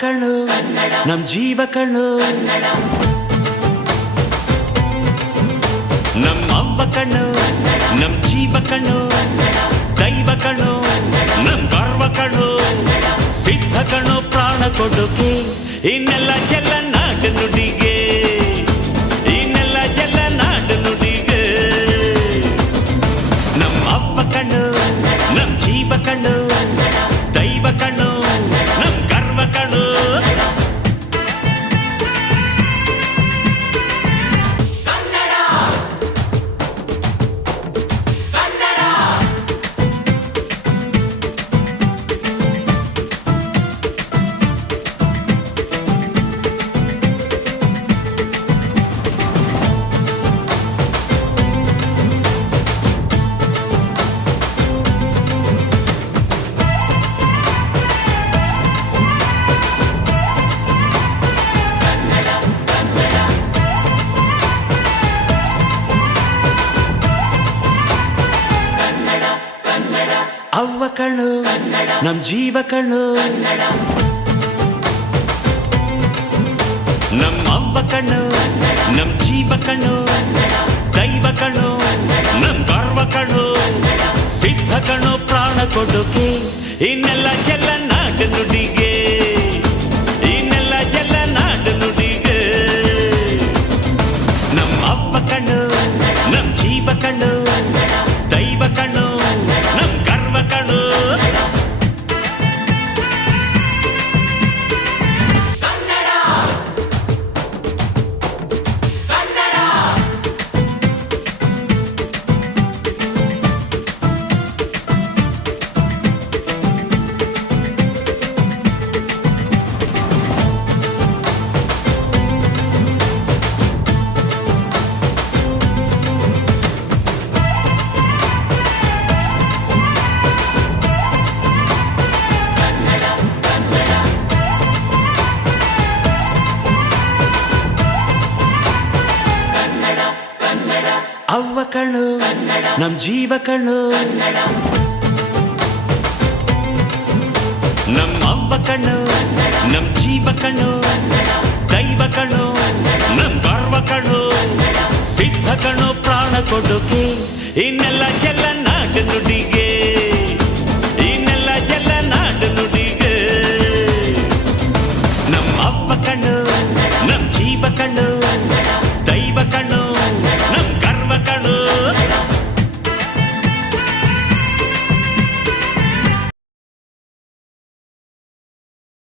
ಕಣ್ಣು ನಮ್ ಜೀವ ಕಣ್ಣು ನಮ್ ಅವ್ವ ಕಣ್ಣು ನಮ್ ಜೀವ ಕಣ್ಣು ದೈವ ಕಣ್ಣು ನಮ್ ಗರ್ವ ಕಣ್ಣು ಸಿದ್ಧ ಕಣ್ಣು ಪ್ರಾಣ ಕೊಡೋಕೆ ಇನ್ನೆಲ್ಲ ಚೆಲ್ಲ ನಾಡು ನುಡಿಗೆ ಇನ್ನೆಲ್ಲ ಚೆಲ್ಲ ನಾಡು ನುಡಿಗೆ ನಮ್ ಅವ್ವ ಕಣ್ಣು ನಮ್ ಜೀವ ಕಣ್ಣು ದೈವ ಕಣ್ಣು ನಮ್ ಗರ್ವ ಕಣ್ಣು ಅವ್ವ ಕಣ್ಣು ನಮ್ ಜೀವ ಕಣ್ಣು ನಮ್ ಅವ್ವ ಕಣ್ಣು ನಮ್ ಜೀವ ಕಣ್ಣು ದೈವ ಕಣ್ಣು ನಮ್ ಗರ್ವ ಕಣ್ಣು ಸಿದ್ಧ ಕಣ್ಣು ಪ್ರಾಣ ಕೊಡೋಕೆ ಇನ್ನೆಲ್ಲ ಚೆಲ್ಲ ನಾಡು ನುಡಿಗೆ ಇನ್ನೆಲ್ಲ ಚೆಲ್ಲ ನಾಡು ನುಡಿಗೆ ನಮ್ ಅವ್ವ ಕಣ್ಣು ನಮ್ ಜೀವ ಕಣ್ಣು ದೈವ ಕಣ್ಣು ನಮ್ ಗರ್ವ ಕಣ್ಣು ಅವ್ವ ಕಣ್ಣು ನಮ್ ಜೀವ ಕಣ್ಣು ನಮ್ ಅವ್ವ ಕಣ್ಣು ನಮ್ ಜೀವ ಕಣ್ಣು ದೈವ ಕಣ್ಣು ನಮ್ ಗರ್ವ ಕಣ್ಣು ಸಿದ್ಧ ಕಣ್ಣು ಪ್ರಾಣ ಕೊಡೋಕೆ ಇನ್ನೆಲ್ಲ ಚೆಲ್ಲ ನಾಡು ನುಡಿಗೆ